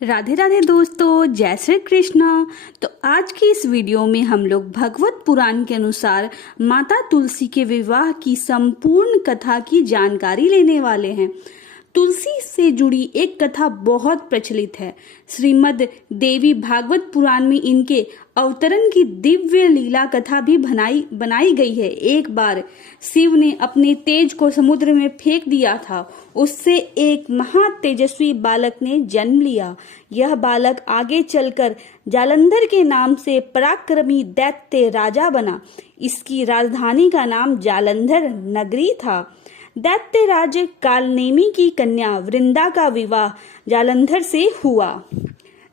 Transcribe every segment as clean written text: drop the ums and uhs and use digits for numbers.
राधे राधे दोस्तों, जय श्री कृष्णा। तो आज की इस वीडियो में हम लोग भगवत पुराण के अनुसार माता तुलसी के विवाह की संपूर्ण कथा की जानकारी लेने वाले हैं। तुलसी से जुड़ी एक कथा बहुत प्रचलित है। श्रीमद् देवी भागवत पुराण में इनके अवतरण की दिव्य लीला कथा भी बनाई गई है। एक बार शिव ने अपने तेज को समुद्र में फेंक दिया था। उससे एक महा तेजस्वी बालक ने जन्म लिया। यह बालक आगे चलकर जालंधर के नाम से पराक्रमी दैत्य राजा बना। इसकी राजधानी का नाम जालंधर नगरी था। दैत्यराज कालनेमी की कन्या वृंदा का विवाह जालंधर से हुआ।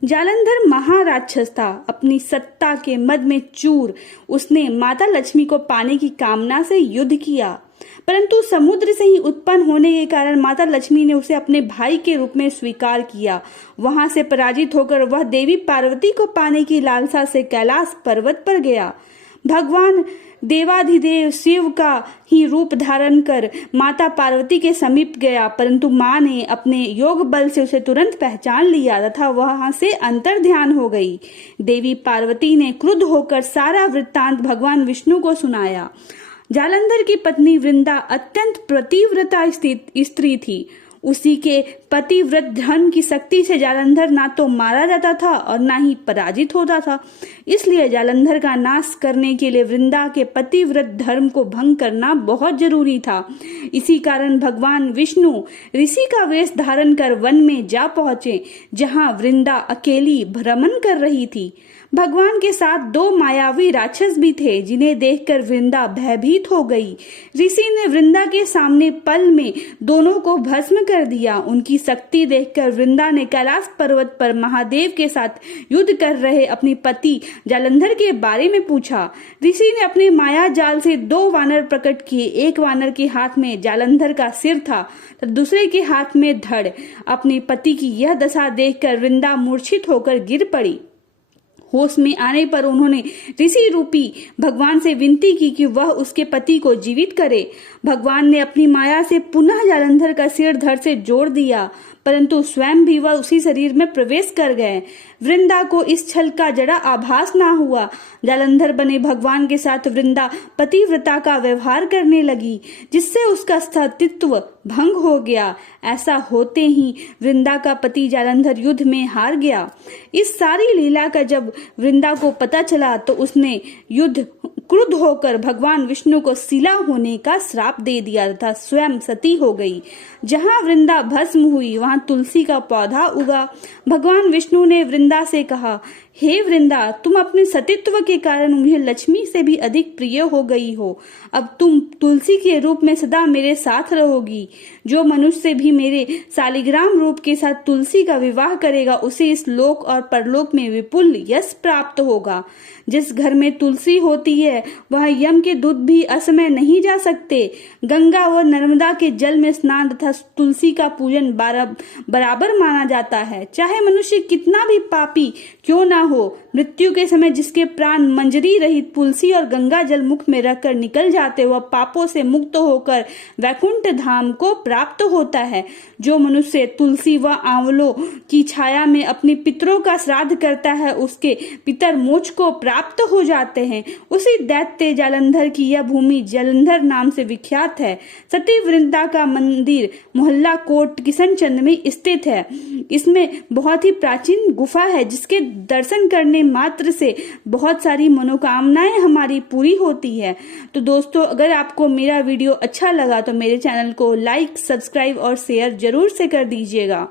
जालंधर महाराक्षस था। अपनी सत्ता के मद में चूर उसने माता लक्ष्मी को पाने की कामना से युद्ध किया, परंतु समुद्र से ही उत्पन्न होने के कारण माता लक्ष्मी ने उसे अपने भाई के रूप में स्वीकार किया। वहां से पराजित होकर वह देवी पार्वती को पाने की लालसा से कैलाश पर्वत पर गया। भगवान देवाधिदेव शिव का ही रूप धारण कर माता पार्वती के समीप गया, परंतु मां ने अपने योग बल से उसे तुरंत पहचान लिया तथा वहां से अंतर ध्यान हो गई। देवी पार्वती ने क्रुद्ध होकर सारा वृत्तांत भगवान विष्णु को सुनाया। जालंधर की पत्नी वृंदा अत्यंत पतिव्रता स्त्री थी। उसी के पतिव्रत धर्म की शक्ति से जालंधर ना तो मारा जाता था और ना ही पराजित होता था। इसलिए जालंधर का नाश करने के लिए वृंदा के पतिव्रत धर्म को भंग करना बहुत जरूरी था। इसी कारण भगवान विष्णु ऋषि का वेश धारण कर वन में जा पहुंचे, जहां वृंदा अकेली भ्रमण कर रही थी। भगवान के साथ दो मायावी राक्षस भी थे, जिन्हें देखकर वृंदा भयभीत हो गई। ऋषि ने वृंदा के सामने पल में दोनों को भस्म कर दिया। उनकी शक्ति देखकर वृंदा ने कैलाश पर्वत पर महादेव के साथ युद्ध कर रहे अपने पति जालंधर के बारे में पूछा। ऋषि ने अपने माया जाल से दो वानर प्रकट किए। एक वानर के हाथ में जालंधर का सिर था तो दूसरे के हाथ में धड़। अपने पति की यह दशा देखकर वृंदा मूर्छित होकर गिर पड़ी। होश में आने पर उन्होंने ऋषि रूपी भगवान से विनती की कि वह उसके पति को जीवित करे। भगवान ने अपनी माया से पुनः जालंधर का सिर धड़ से जोड़ दिया, परंतु स्वयं भी वह उसी शरीर में प्रवेश कर गए। वृंदा को इस छल का जरा आभास ना हुआ। जालंधर बने भगवान के साथ वृंदा पतिव्रता का व्यवहार करने लगी, जिससे उसका अस्तित्व भंग हो गया। ऐसा होते ही वृंदा का पति जालंधर युद्ध में हार गया। इस सारी लीला का जब वृंदा को पता चला तो उसने क्रुद्ध होकर भगवान विष्णु को शिला होने का श्राप दे दिया तथा स्वयं सती हो गई। जहां वृंदा भस्म हुई वहां तुलसी का पौधा उगा। भगवान विष्णु ने वृंदा से कहा, हे वृंदा, तुम अपने सतीत्व के कारण मुझे लक्ष्मी से भी अधिक प्रिय हो गई हो। अब तुम तुलसी के रूप में सदा मेरे साथ रहोगी। जो मनुष्य भी मेरे शालिग्राम रूप के साथ तुलसी का विवाह करेगा, उसे इस लोक और परलोक में विपुल यश प्राप्त होगा। जिस घर में तुलसी होती है वह यम के दूत भी असमय नहीं जा सकते। गंगा व नर्मदा के जल में स्नान तथा तुलसी का पूजन बराबर माना जाता है। चाहे मनुष्य कितना भी पापी क्यों ना हो, मृत्यु के समय जिसके प्राण मंजरी रहित तुलसी और गंगा जल मुख में रखकर निकल जाते, वह पापों से मुक्त होकर वैकुंठ धाम को प्राप्त होता है। जो मनुष्य तुलसी व आंवलों की छाया में अपने पितरों का श्राद्ध करता है, उसके पितर मोक्ष को प्राप्त हो जाते हैं। उसी दैत्य जालंधर की यह भूमि जालंधर नाम से विख्यात है। सती वृंदा का मंदिर मोहल्ला कोट किशनचंद में स्थित है। इसमें बहुत ही प्राचीन गुफा है, जिसके दर्शन करने मात्र से बहुत सारी मनोकामनाएं हमारी पूरी होती है। तो दोस्तों, अगर आपको मेरा वीडियो अच्छा लगा तो मेरे चैनल को लाइक, सब्सक्राइब और शेयर जरूर से कर दीजिएगा।